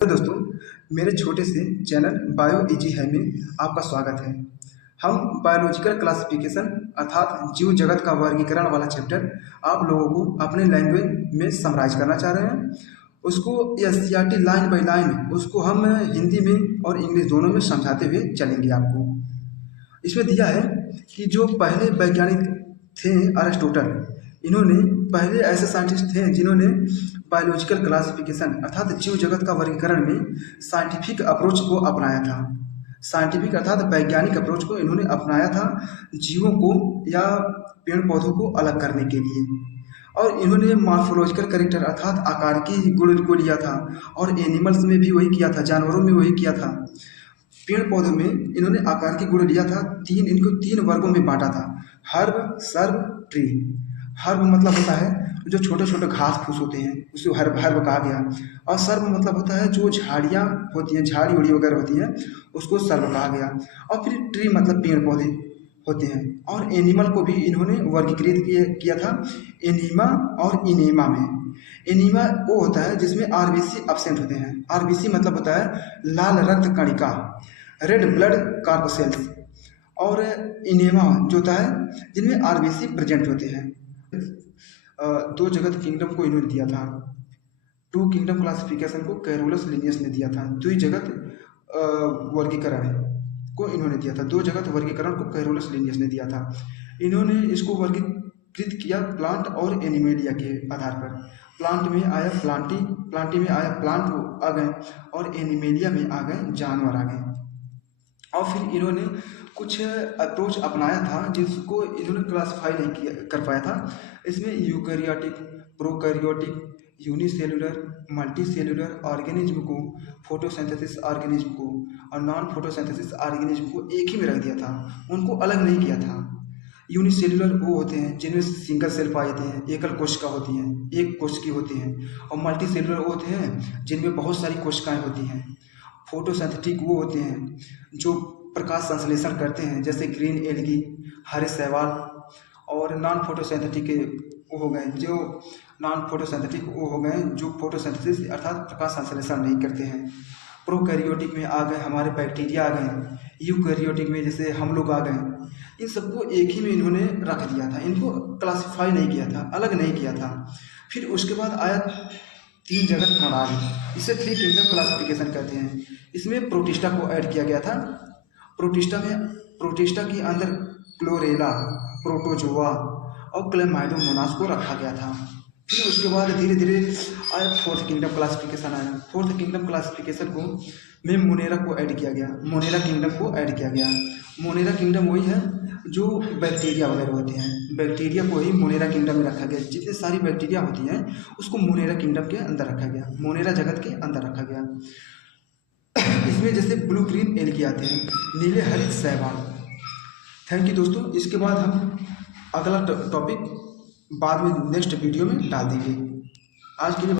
तो दोस्तों, मेरे छोटे से चैनल बायो इजी है में आपका स्वागत है। हम बायोलॉजिकल क्लासिफिकेशन अर्थात जीव जगत का वर्गीकरण वाला चैप्टर आप लोगों को अपने लैंग्वेज में समराइज करना चाह रहे हैं। उसको एससीईआरटी लाइन बाय लाइन उसको हम हिंदी में और इंग्लिश दोनों में समझाते हुए चलेंगे। आपको इसमें दिया है कि जो पहले वैज्ञानिक थे अरिस्टोटल, इन्होंने पहले ऐसे साइंटिस्ट थे जिन्होंने बायोलॉजिकल क्लासिफिकेशन अर्थात जीव जगत का वर्गीकरण में साइंटिफिक अप्रोच को अपनाया था। साइंटिफिक अर्थात वैज्ञानिक अप्रोच को इन्होंने अपनाया था जीवों को या पेड़ पौधों को अलग करने के लिए। और इन्होंने मॉर्फोलॉजिकल कैरेक्टर अर्थात आकार की गुण को लिया था और एनिमल्स में भी वही किया था, जानवरों में वही किया था। पेड़ पौधों में इन्होंने आकार के गुण लिया था। इनको तीन वर्गों में बांटा था, हर्ब, सर्ब, ट्री। हर्ब मतलब होता है जो छोटे छोटे घास फूस होते हैं, उसे हर्ब कहा गया। और सर्ब मतलब होता है जो झाड़ियाँ होती हैं, झाड़ी उड़ी वगैरह होती हैं, उसको सर्ब कहा गया। और फिर ट्री मतलब पेड़ पौधे होते हैं। और एनिमल को भी इन्होंने वर्गीकृत किया था एनीमा और इनेमा में। एनीमा वो होता है जिसमें आरबीसी एब्सेंट होते हैं। आरबीसी मतलब होता है लाल रक्त कणिका, रेड ब्लड कार्पोसेल्स। और इनेमा जो होता है जिनमें आरबीसी प्रेजेंट होते हैं। दो जगत किंगडम को इन्होंने दिया था। टू किंगडम क्लासिफिकेशन को कैरोलस लिनियस ने दिया था। द्विजगत वर्गीकरण को इन्होंने दिया था। दो जगत वर्गीकरण को कैरोलस लिनियस ने दिया था। इन्होंने इसको वर्गीकृत किया प्लांट और एनिमेलिया के आधार पर। प्लांट में आया प्लांटी में आया प्लांट आ गए, और एनिमेलिया में आ गए जानवर आ गए। और फिर इन्होंने कुछ अप्रोच अपनाया था जिसको इन्होंने क्लासिफाई नहीं कर पाया था। इसमें eukaryotic, prokaryotic, unicellular, multicellular organism को, फोटोसिंथेसिस ऑर्गेनिज्म को और नॉन फोटोसिंथेसिस ऑर्गेनिज्म को एक ही में रख दिया था, उनको अलग नहीं किया था। यूनिसेलुलर वो होते हैं जिनमें सिंगल सेल पाए जाते हैं, एकल कोशिका होती हैं, एक कोशिकी होती हैं। और मल्टीसेलुलर वो होते हैं जिनमें बहुत सारी कोशिकाएं होती हैं। फोटोसिंथेटिक वो होते हैं जो प्रकाश संश्लेषण करते हैं, जैसे ग्रीन एल्गी, हरे शैवाल। और नॉन फोटोसिंथेटिक वो हो गए जो फोटोसिंथेसिस अर्थात प्रकाश संश्लेषण नहीं करते हैं। प्रोकैरियोटिक में आ गए हमारे बैक्टीरिया आ गए। यूकैरियोटिक में जैसे हम लोग आ गए। इन सबको एक ही में इन्होंने रख दिया था, इनको क्लासिफाई नहीं किया था, अलग नहीं किया था। फिर उसके बाद आया तीन जगत प्रणाली, इसे थ्री किंगडम क्लासिफिकेशन कहते हैं। इसमें प्रोटिस्टा को ऐड किया गया था। प्रोटिस्टा के अंदर क्लोरेला, प्रोटोजोआ और क्लेमाइडोमोनास को रखा गया था। फिर उसके बाद धीरे धीरे आया फोर्थ किंगडम क्लासिफिकेशन आया। फोर्थ किंगडम क्लासिफिकेशन को में मोनेरा को ऐड किया गया, मोनेरा किंगडम को ऐड किया गया। मोनेरा किंगडम वही है जो बैक्टीरिया वगैरह होते हैं, बैक्टीरिया को ही मोनेरा किंगडम में रखा गया। जितनी सारी बैक्टीरिया होती हैं उसको मोनेरा किंगडम के अंदर रखा गया, मोनेरा जगत के अंदर रखा गया। इसमें जैसे ब्लू ग्रीन एल्गी आते हैं, नीले हरित शैवाल। थैंक यू दोस्तों। इसके बाद हम अगला टॉपिक बाद में नेक्स्ट वीडियो में डाल देंगे। आज के लिए